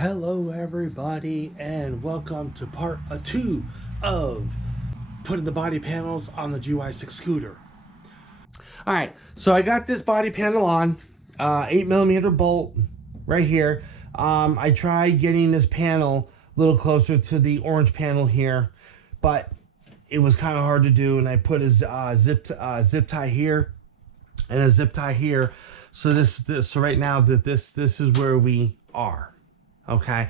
Hello everybody, and welcome to part 2 of putting the body panels on the GY6 scooter. Alright, so I got this body panel on, 8mm bolt right here. I tried getting this panel a little closer to the orange panel here, but it was kind of hard to do, and I put a zip tie here and a zip tie here. So so right now this is where we are. Okay.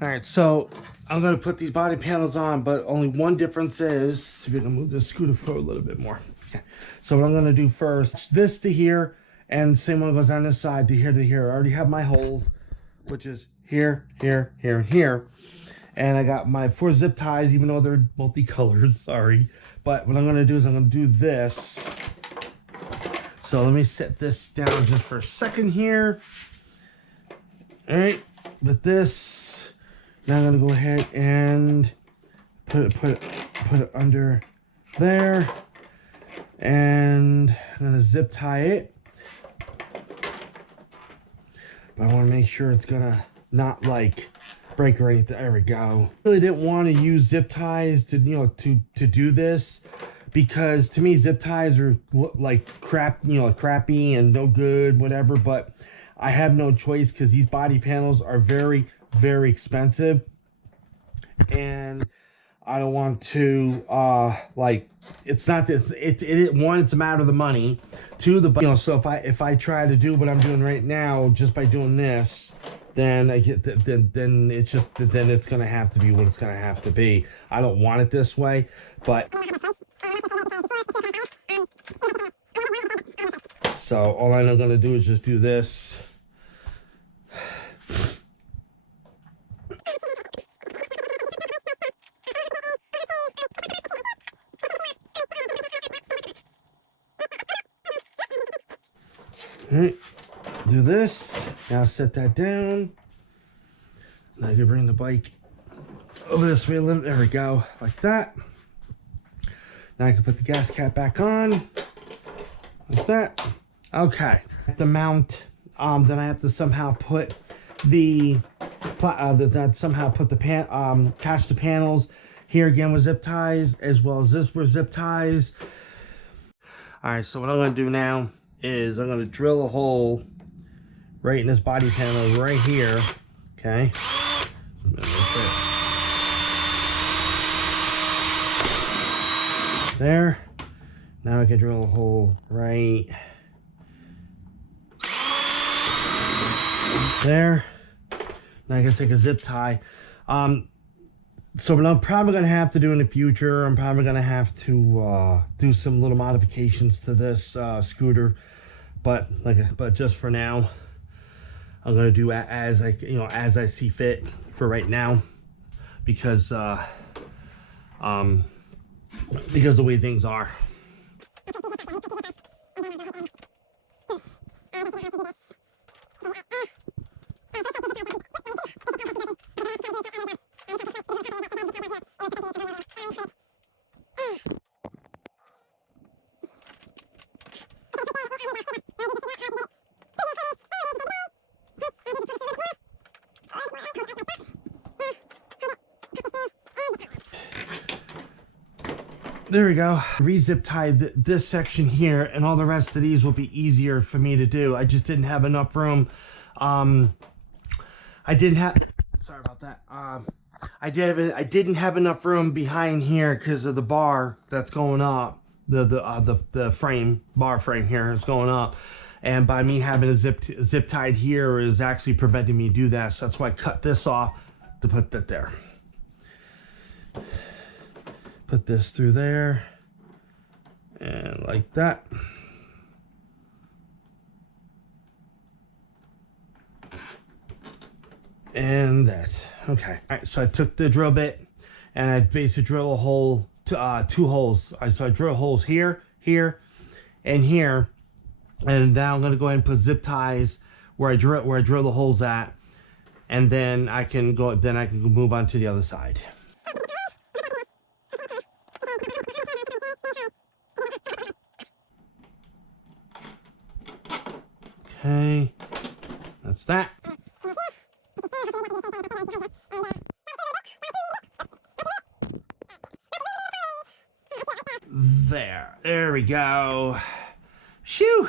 All right, so I'm going to put these body panels on, but only one difference is, see if we can move this scooter forward a little bit more. Okay. So what I'm going to do first, this to here, and the same one goes on this side to here to here. I already have my holes, which is here, here, here, and here. And I got my 4 zip ties, even though they're multicolored, sorry. But what I'm going to do is I'm going to do this. So let me set this down just for a second here. All right, with this, now I'm gonna go ahead and put it under there, and I'm gonna zip tie it. But I want to make sure it's gonna not like break or anything. There we go. I really didn't want to use zip ties to to do this, because to me zip ties are like crap, crappy and no good, whatever. But I have no choice because these body panels are very, very expensive, and I don't want to like, it's not this, one, it's a matter of the money. Two, so if I try to do what I'm doing right now just by doing this, then I get then it's gonna have to be what it's gonna have to be. I don't want it this way, but so all I'm gonna do is just do this. All right, do this. Now set that down. Now I can bring the bike over this way a little. There we go, like that. Now I can put the gas cap back on, like that. Okay. The mount. Then I have to somehow put the catch the panels here again with zip ties, as well as this with zip ties. All right. So what I'm going to do now is I'm going to drill a hole right in this body panel right here. Okay. There. Now I can drill a hole right there. Now I can take a zip tie. So what I'm probably going to have to do in the future, I'm probably going to have to do some little modifications to this scooter. But just for now, I'm going to do as I see fit for right now, because the way things are. There we go. Re-zip tie this section here, and all the rest of these will be easier for me to do. I just didn't have enough room. Sorry about that. I didn't have enough room behind here because of the bar that's going up. The bar frame here is going up, and by me having a zip tied here is actually preventing me to do that. So that's why I cut this off to put that there. Put this through there, and like that. And that. Okay. All right, so I took the drill bit, and I basically drill a hole to 2 holes. So I drill holes here, here, and here, and now I'm gonna go ahead and put zip ties where I drill the holes at, and then I can move on to the other side. Okay, that's that. There we go. Phew.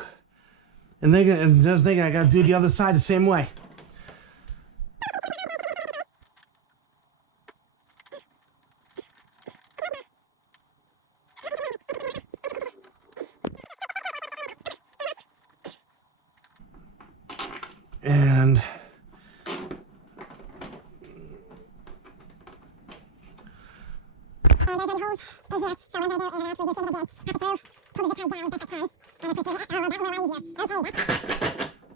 And just thinking I gotta do the other side the same way. And there's already holes in here, so what I'm going to do is I'm actually just going to pop it through, pull the zip tie down as best I can, and then put it through. Oh, that will be a lot easier. Okay,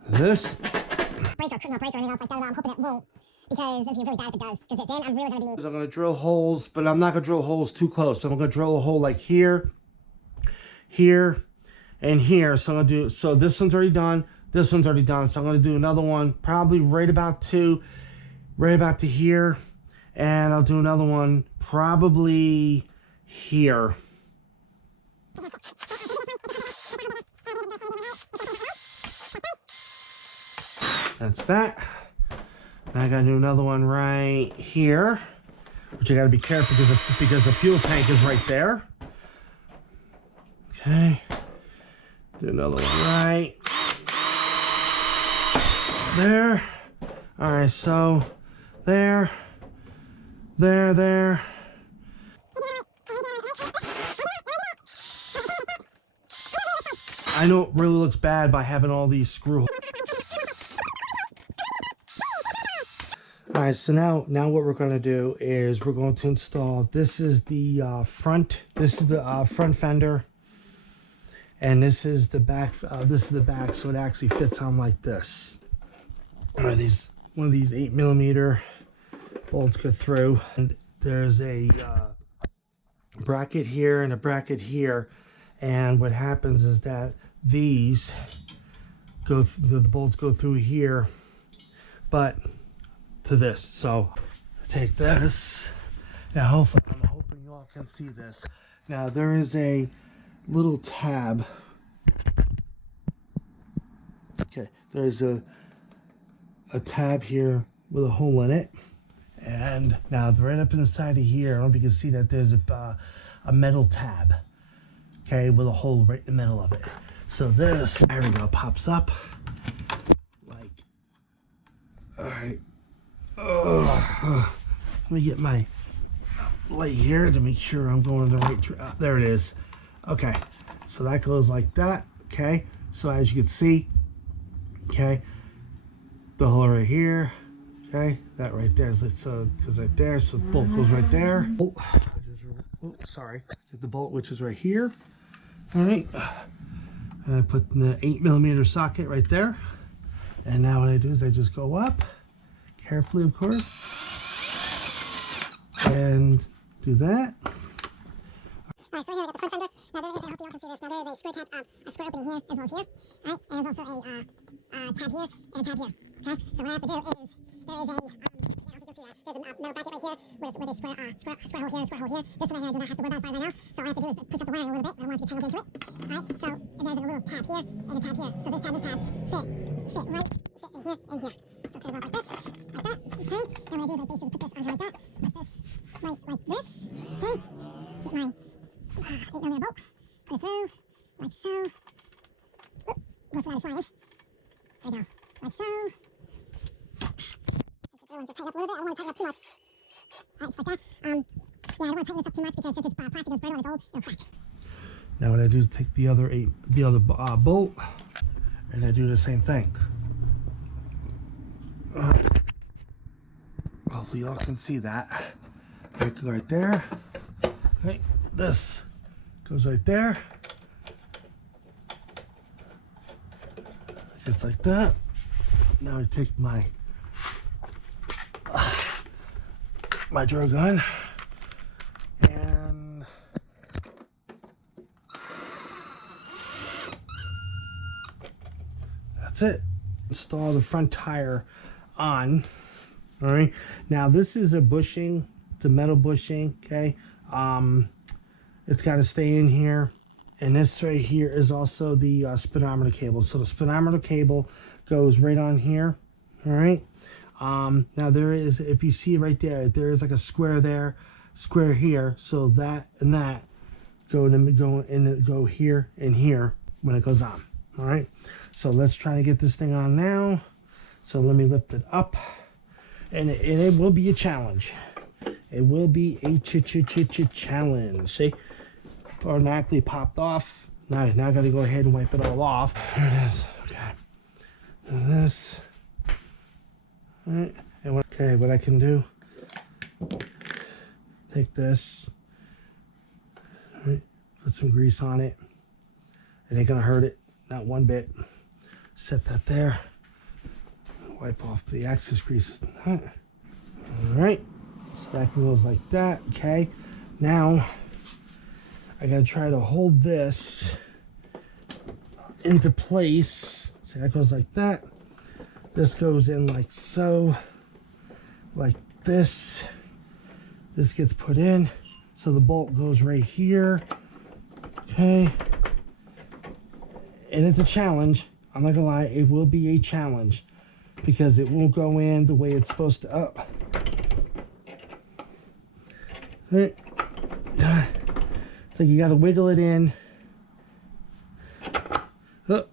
this. break or anything else like that, I'm hoping it won't, because it'd be really bad if it does, because then I'm really going to be... I'm going to drill holes, but I'm not going to drill holes too close. So I'm going to drill a hole like here, here, and here. So I'm going to do, so this one's already done, this one's already done. So I'm going to do another one, probably right about to here. And I'll do another one probably here. That's that. And I gotta do another one right here, which I gotta be careful because the fuel tank is right there. Okay. Do another one right there. All right, so there. I know it really looks bad by having all these screw holes. All right, so now what we're going to do is we're going to install, this is the front fender, and this is the back, so it actually fits on like this. One of these 8mm bolts go through, and there's a bracket here and a bracket here, and what happens is that these the bolts go through here, but to this. So I take this now. I'm hoping you all can see this. Now there is a little tab. Okay, there's a tab here with a hole in it. And now right up inside of here, I don't know if you can see that there's a metal tab, okay, with a hole right in the middle of it. So this, there we go, pops up like, all right. Let me get my light here to make sure I'm going the right. There it is. Okay, so that goes like that. Okay, so as you can see, okay, the hole right here. Okay, that right there is goes right there, so the bolt goes right there. Oh, sorry, get the bolt which is right here. All right, and I put the 8mm socket right there. And now what I do is I just go up carefully, of course, and do that. Alright, so here I got the front fender. Now there is, I hope you all can see this, now there is a square tab, a square opening here as well as here. Alright, and there's also a tab here and a tab here. Okay, so what I have to do is, there is a, I hope you can see that, there's a metal bracket right here with a square hole here and a square hole here. This one right here I do not have to worry about as far as I know. So all I have to do is push up the wiring a little bit. I don't want it to get tangled into it. Alright, so and there's a little tab here and a tab here. So this tab fit in here and here. So it goes up like this, like that, okay? Then what I do is I basically put this on here like that, put this right like this, okay? Get my 8mm bolt, put it through, like so. Oop, most of that is flying. There we go, like so. Just tighten up a little bit. I don't want to tighten up too much. Alright, just like that. Yeah, I don't want to tighten this up too much because since it's plastic and it's brittle and it's old, it'll crack. Now what I do is take the other bolt, and I do the same thing. Hopefully y'all can see that. Right there. Okay, this goes right there. It's like that. Now I take my drill gun and that's it. Install the front tire on. All right, now this is a bushing, it's a metal bushing. Okay, it's got to stay in here, and this right here is also the speedometer cable. So the speedometer cable goes right on here. All right. Now there is, if you see right there, there is like a square there, square here. So that and that go here and here when it goes on. All right, so let's try to get this thing on now. So let me lift it up, and it will be a challenge. It will be a challenge. See, automatically popped off. Now I got to go ahead and wipe it all off. There it is. Okay, and this. All right, and what I can do? Take this. All right, put some grease on it. It ain't gonna hurt it, not one bit. Set that there. Wipe off the excess grease. All right, so that goes like that. Okay, now I gotta try to hold this into place. So that goes like that. This goes in like so, like this. This gets put in, so the bolt goes right here. Okay, and it's a challenge. I'm not gonna lie, it will be a challenge because it won't go in the way it's supposed to. Oh. Right. So you got to wiggle it in. Oh.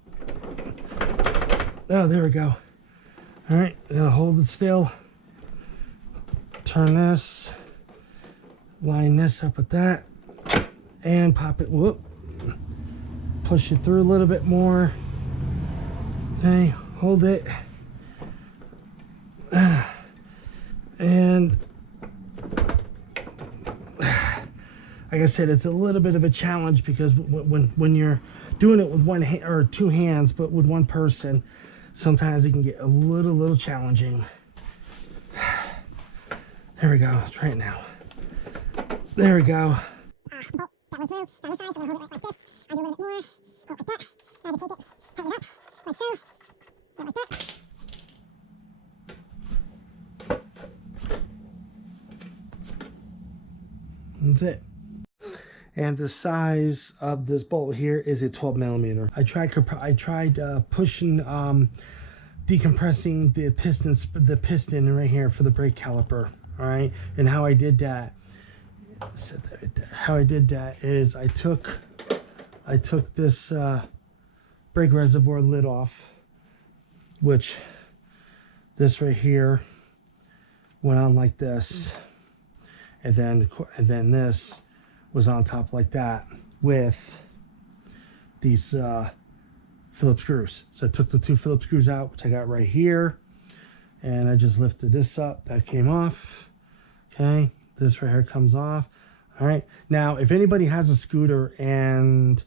Oh, there we go. All right, I'm gonna hold it still. Turn this. Line this up with that. And pop it. Whoop. Push it through a little bit more. Okay, hold it. And like I said, it's a little bit of a challenge because when you're doing it with one hand or two hands, but with one person, sometimes it can get a little challenging. There we go. Let's try it now. There we go. Bolt that went through the other side, so I'm gonna hold it like this. I do a little bit more. Hold like that. Now I can take it, tighten it up, like so. Go like that. That's it. And the size of this bolt here is a 12 millimeter. I tried pushing, decompressing the piston right here for the brake caliper. All right, and how I did that. Set that right there. How I did that is I took this brake reservoir lid off, which this right here went on like this, and then this was on top like that with these Phillips screws. So I took the two Phillips screws out, which I got right here, and I just lifted this up. That came off. Okay, this right here comes off. All right, now if anybody has a scooter and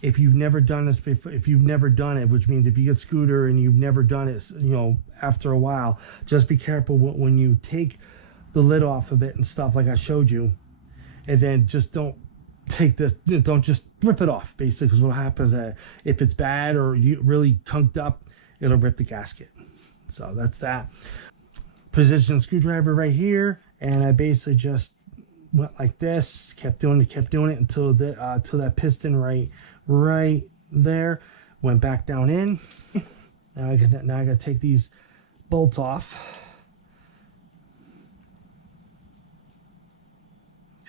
if you've never done this before, if you've never done it, which means if you get scooter and you've never done it, you know, after a while, just be careful when you take the lid off of it and stuff like I showed you, and then just don't take this, don't just rip it off, basically, because what happens is if it's bad or you really conked up, it'll rip the gasket. So that's that. Position screwdriver right here, and I basically just went like this, kept doing it until that piston right there went back down in. Now I got to take these bolts off.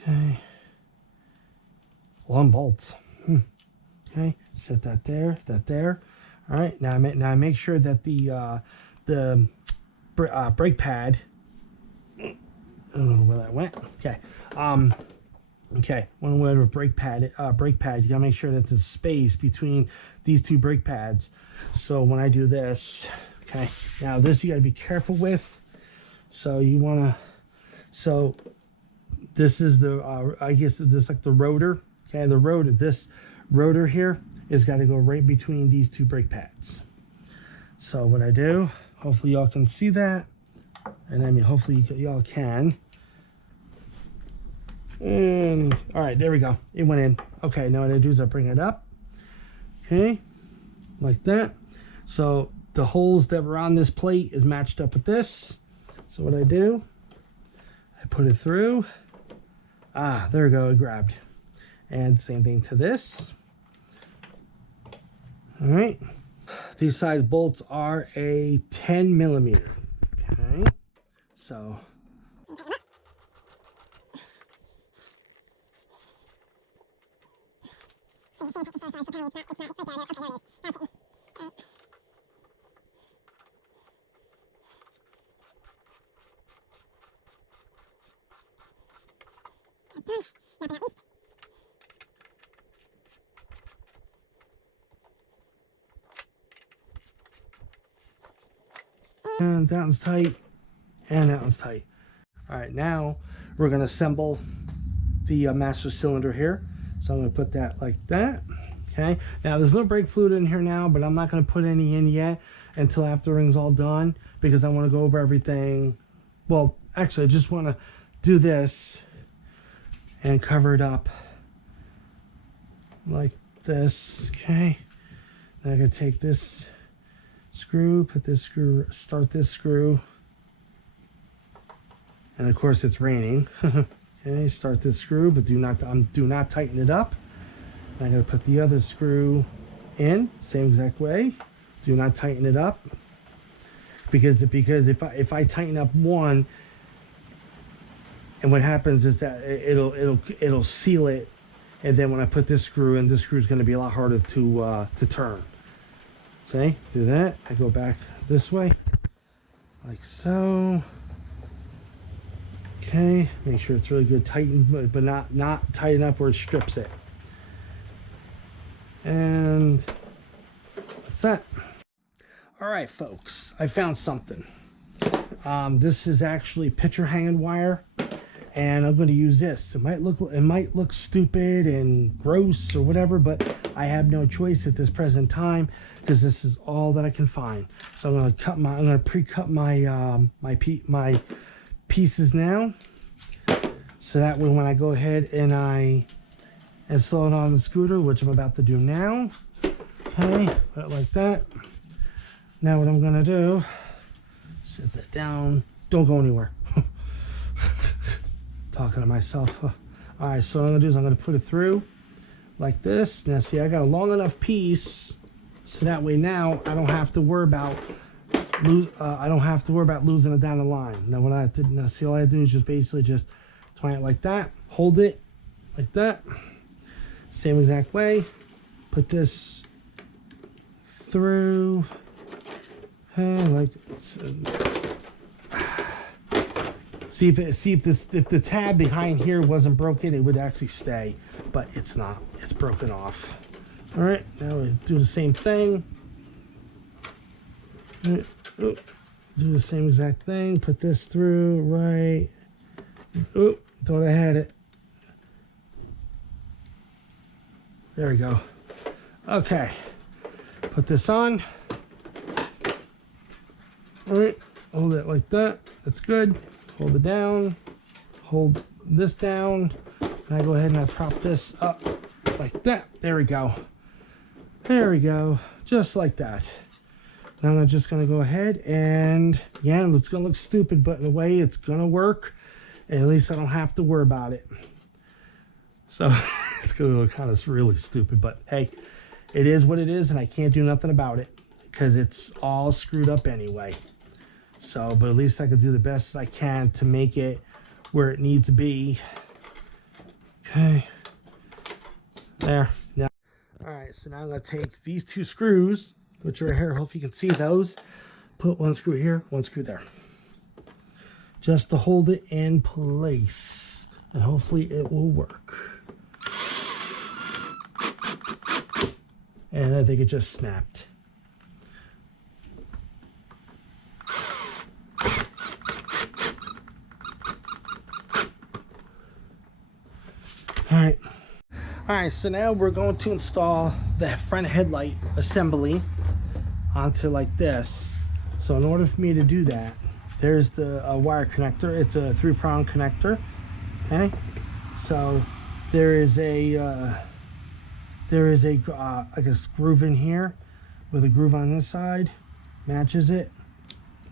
Okay, 1 bolt. Okay, set that there. All right, now I make sure that the brake pad. I don't know where that went. Okay, okay. Whenever brake pad, you gotta make sure that there's space between these two brake pads. So when I do this, okay. Now this you gotta be careful with. So you wanna, so this is the I guess this is like the rotor. Okay, this rotor here is got to go right between these two brake pads. So what I do, hopefully y'all can see that, and I mean hopefully y'all can. And all right, there we go. It went in. Okay, now what I do is I bring it up. Okay, like that. So the holes that were on this plate is matched up with this. So what I do, I put it through. Ah, there we go. It grabbed. And same thing to this. All right. These size bolts are a 10 millimeter. Okay. So. And that one's tight, and that one's tight. All right, now we're gonna assemble the master cylinder here. So I'm gonna put that like that. Okay, now there's no brake fluid in here now, but I'm not gonna put any in yet until after everything's all done, because I want to go over everything. Well, actually I just want to do this and cover it up like this. Okay, then I can take this screw, put this screw, start this screw, and of course it's raining. Okay, start this screw, but do not tighten it up. I'm going to put the other screw in, same exact way. Do not tighten it up, because if I tighten up one, and what happens is that it'll seal it, and then when I put this screw in, this screw is going to be a lot harder to turn. See, do that. I go back this way, like so. Okay, make sure it's really good, tightened, but not tight enough where it strips it. And that's that. All right, folks, I found something. This is actually picture hanging wire, and I'm going to use this. It might look stupid and gross or whatever, but I have no choice at this present time, because this is all that I can find. So I'm going to pre-cut my my pieces now, so that way when I go ahead and I install it on the scooter, which I'm about to do now. Okay, put it like that. Now what I'm going to do, set that down, don't go anywhere. Talking to myself. All right, so what I'm going to do is I'm going to put it through like this. Now see, I got a long enough piece, so that way now I don't have to worry about losing it down the line. Now what I did, now see, all I had to do is just basically just twine it like that, hold it like that, same exact way, put this through, and like, see if the tab behind here wasn't broken, it would actually stay, but it's not, it's broken off. All right, now we do the same thing. All right, do the same exact thing, put this through, right. Oh, thought I had it. There we go. Okay, put this on. All right, hold it like that. That's good. Hold it down. Hold this down. And I go ahead and I prop this up like that. There we go. There we go. Just like that. Now I'm just gonna go ahead and, yeah, it's gonna look stupid, but in a way it's gonna work, and at least I don't have to worry about it. So it's gonna look kind of really stupid, but hey, it is what it is, and I can't do nothing about it because it's all screwed up anyway. So, but at least I can do the best I can to make it where it needs to be. Okay, there. Now, all right, so now I'm gonna take these two screws, which are here, hope you can see those, put one screw here, one screw there, just to hold it in place, and hopefully it will work. And I think it just snapped. All right, so now we're going to install the front headlight assembly onto like this. So in order for me to do that, there's the wire connector. It's a 3-prong connector. Okay, so there is a like a groove in here with a groove on this side, matches it,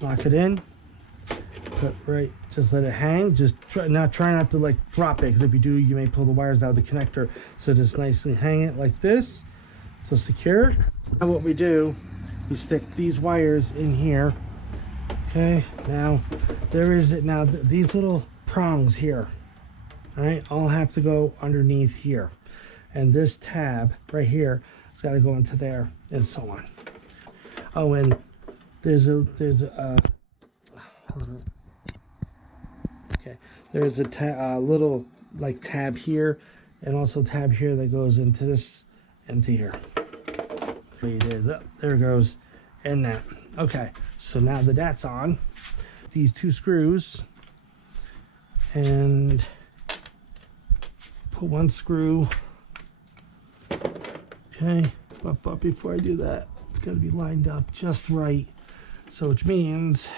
lock it in, put right, just let it hang. Just try not to like drop it, because if you do, you may pull the wires out of the connector. So just nicely hang it like this, so secure. Now what we do, we stick these wires in here. Okay, now there is it. Now these little prongs here, all right, all have to go underneath here. and this tab right here has got to go into there, and so on. Oh, and there's a okay, there's a little like tab here, and also tab here that goes into this, into here. It is up, there it goes, and that. Okay, so now that that's on, these two screws, and put one screw. Okay, but before I do that, it's got to be lined up just right. So which means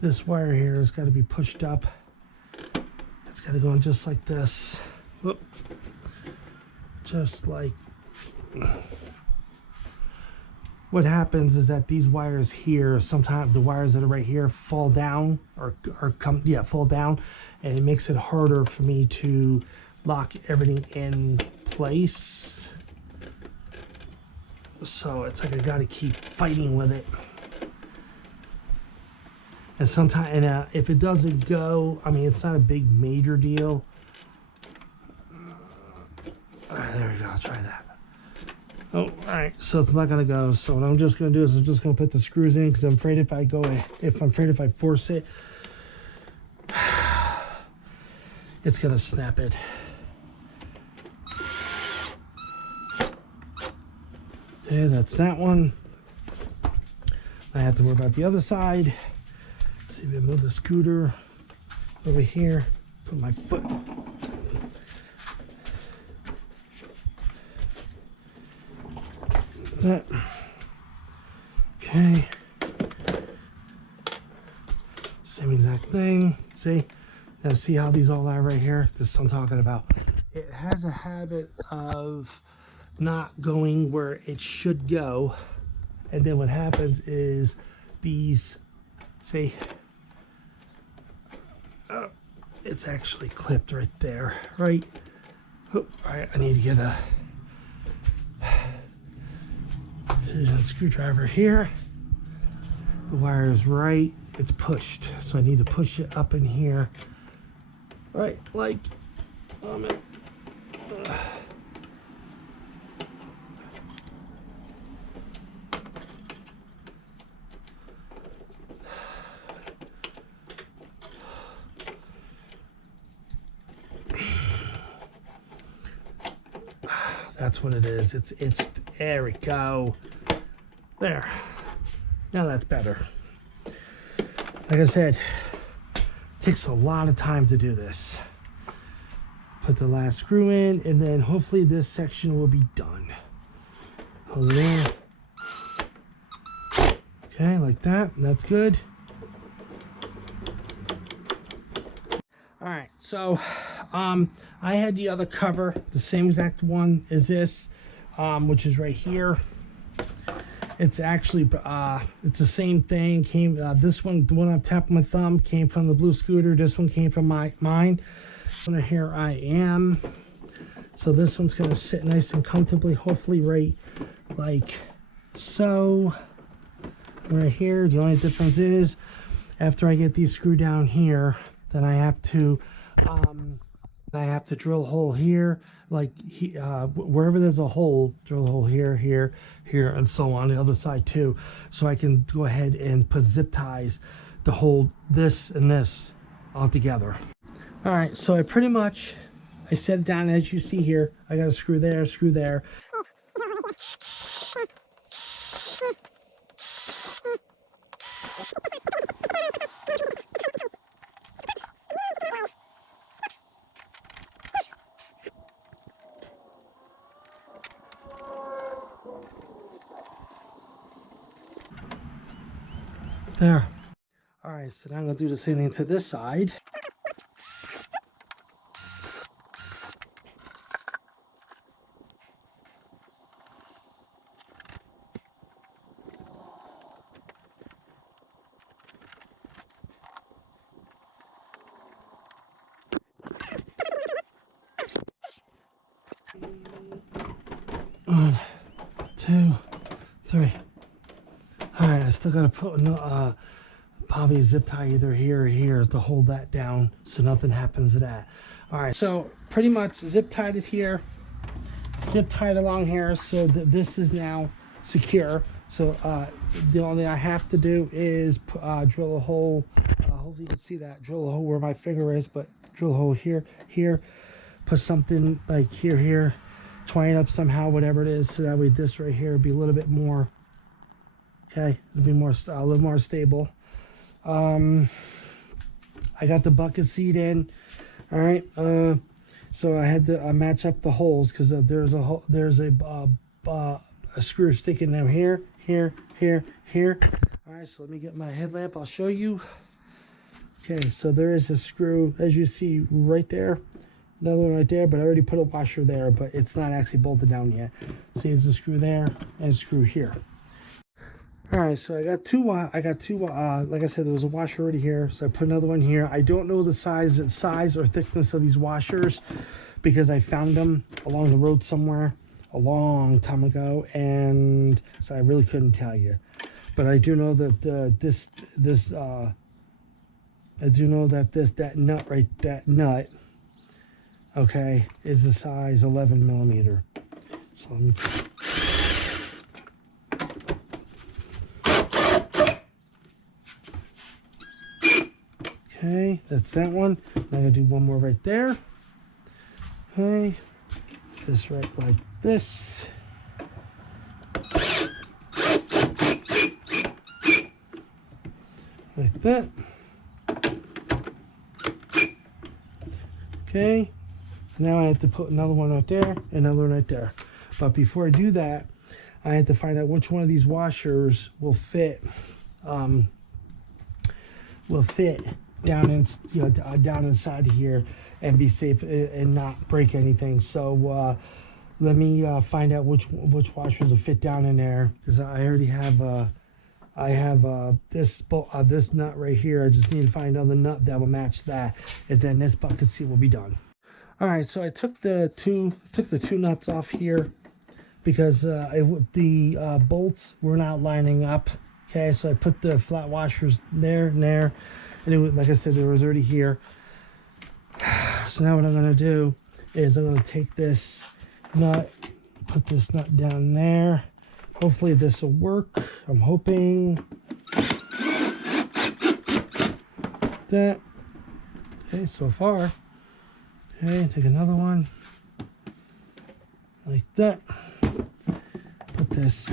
this wire here has got to be pushed up. It's got to go in just like this. Whoop. Just like. What happens is that these wires here, sometimes the wires that are right here fall down or fall down, and it makes it harder for me to lock everything in place. So it's like I got to keep fighting with it. And sometimes, and if it doesn't go, I mean, it's not a big major deal. There we go. I'll try that. Oh, all right. So it's not gonna go. So what I'm just gonna do is I'm just gonna put the screws in, because I'm afraid if I force it, it's gonna snap it. Okay, that's that one. I have to worry about the other side. Let's see if I move the scooter over here. Put my foot. That. Okay. Same exact thing. See? Now see how these all are right here? This is what I'm talking about. It has a habit of not going where it should go. And then what happens is these, see, it's actually clipped right there, right? Oh, all right, I need to get a screwdriver here. The wire is right, it's pushed, so I need to push it up in here, right, like that's what it is. It's there we go. There. Now that's better. Like I said, it takes a lot of time to do this. Put the last screw in, and then hopefully this section will be done. Hold it in. Okay, like that. That's good. All right, so I had the other cover, the same exact one as this, which is right here. It's actually it's the same thing. This one, the one on top of my thumb, came from the blue scooter. This one came from mine. And here I am. So this one's gonna sit nice and comfortably, hopefully right like so. Right here. The only difference is after I get these screwed down here, then I have to drill a hole here, like wherever there's a hole, drill a hole here, here, here, and so on the other side too, so I can go ahead and put zip ties to hold this and this all together. All right, so I set it down as you see here. I got a screw there, screw there. There. All right, so now I'm gonna do the same thing to this side. One, two, three. All right, I still gotta put probably a zip tie either here or here to hold that down so nothing happens to that. All right, so pretty much zip tied it here. zip tied along here so that this is now secure. So the only thing I have to do is drill a hole. Hopefully you can see that. Drill a hole where my finger is, but drill a hole here, here. Put something like here, here. Twine it up somehow, whatever it is, so that way this right here will be a little bit more. Okay, it'll be more a little more stable. I got the bucket seat in. All right. So I had to match up the holes because there's a screw sticking in here, here, here, here. All right. So let me get my headlamp. I'll show you. Okay. So there is a screw, as you see right there. Another one right there, but I already put a washer there, but it's not actually bolted down yet. See, there's a screw there and a screw here. All right, so I got two. Like I said, there was a washer already here, so I put another one here. I don't know the size or thickness of these washers because I found them along the road somewhere a long time ago, and so I really couldn't tell you. But I do know that that nut, okay, is the size 11 millimeter. So let me. Okay, that's that one. I'm gonna do one more right there. Okay, this right like this. Like that. Okay, now I have to put another one right there, another one right there. But before I do that, I had to find out which one of these washers will fit. Down in, down inside here and be safe and not break anything. So let me find out which washers will fit down in there, because I already have this nut right here. I just need to find another nut that will match that, and then this bucket seat will be done. All right, so I took the two nuts off here because the bolts were not lining up. Okay, so I put the flat washers there and there. And it was, like I said, there was already here. So now what I'm going to do is I'm going to take this nut, put this nut down there. Hopefully this will work. I'm hoping. That. Okay, so far. Okay, take another one. Like that. Put this.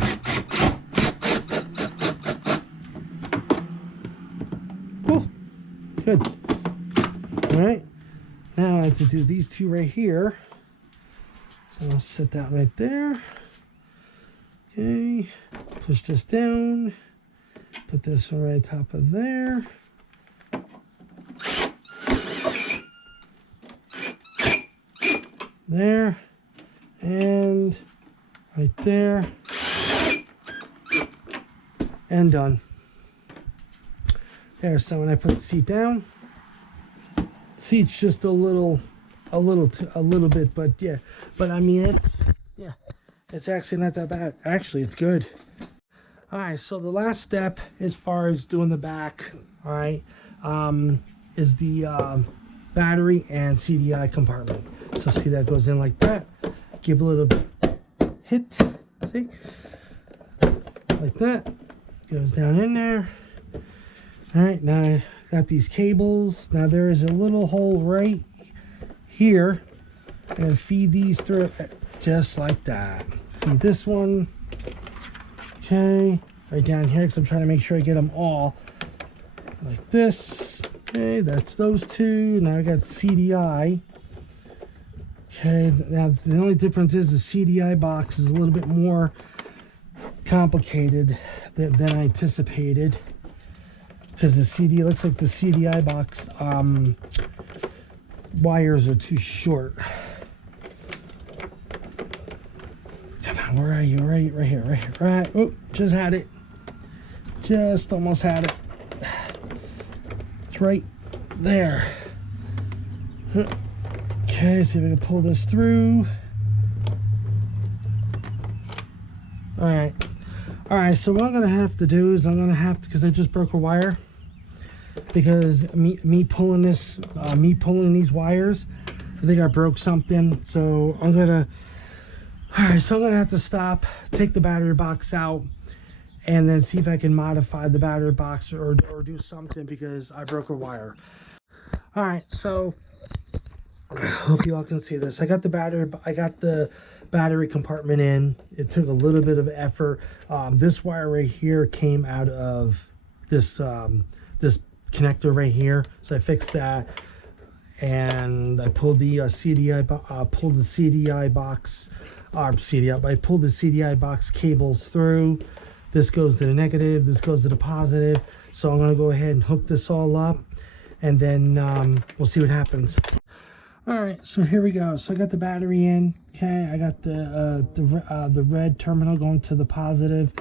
Good. All right. Now I have to do these two right here. So I'll set that right there. Okay. Push this down. Put this one right on top of there. There. And right there. And done. There, so when I put the seat down, seat's just a little bit, but yeah, but I mean it's actually not that bad. Actually, it's good. All right, so the last step as far as doing the back, all right, is the battery and CDI compartment. So see, that goes in like that. Give a little hit, see, like that. Goes down in there. All right, now I got these cables. Now there is a little hole right here, and feed these through it just like that. Feed this one, okay, right down here, because I'm trying to make sure I get them all like this. Okay, that's those two. Now I got CDI. Okay, now the only difference is the CDI box is a little bit more complicated than I anticipated. Because the looks like the CDI box wires are too short. Come on, where are you? Right here. Right. Oh, just had it. Just almost had it. It's right there. Okay, see if I can pull this through. All right, so what I'm gonna have to do is because I just broke a wire, because me pulling these wires, I think I broke something. So I'm gonna All right, so I'm gonna have to stop, take the battery box out, and then see if I can modify the battery box or do something, because I broke a wire. All right, so I hope you all can see this. I got the battery compartment in. It took a little bit of effort. This wire right here came out of this this connector right here, so I fixed that, and I pulled the CDI box, I pulled the CDI box cables through. This goes to the negative, this goes to the positive. So I'm gonna go ahead and hook this all up, and then we'll see what happens. All right, so here we go. So I got the battery in. Okay, I got the red terminal going to the positive,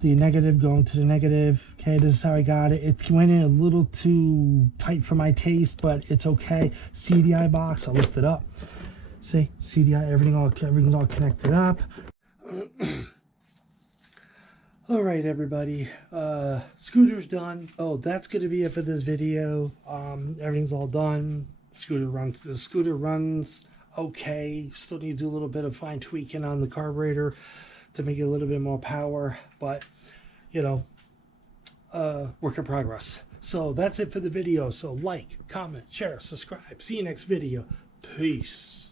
the negative going to the negative. Okay, this is how I got it. It went in a little too tight for my taste, but it's okay. CDI box, I'll lift it up. See, CDI, everything's all connected up. All right, everybody, scooter's done. Oh, that's gonna be it for this video. Everything's all done. The scooter runs okay. Still need to do a little bit of fine tweaking on the carburetor to make it a little bit more power, but you know, work in progress. So that's it for the video. So like, comment, share, subscribe. See you next video. Peace.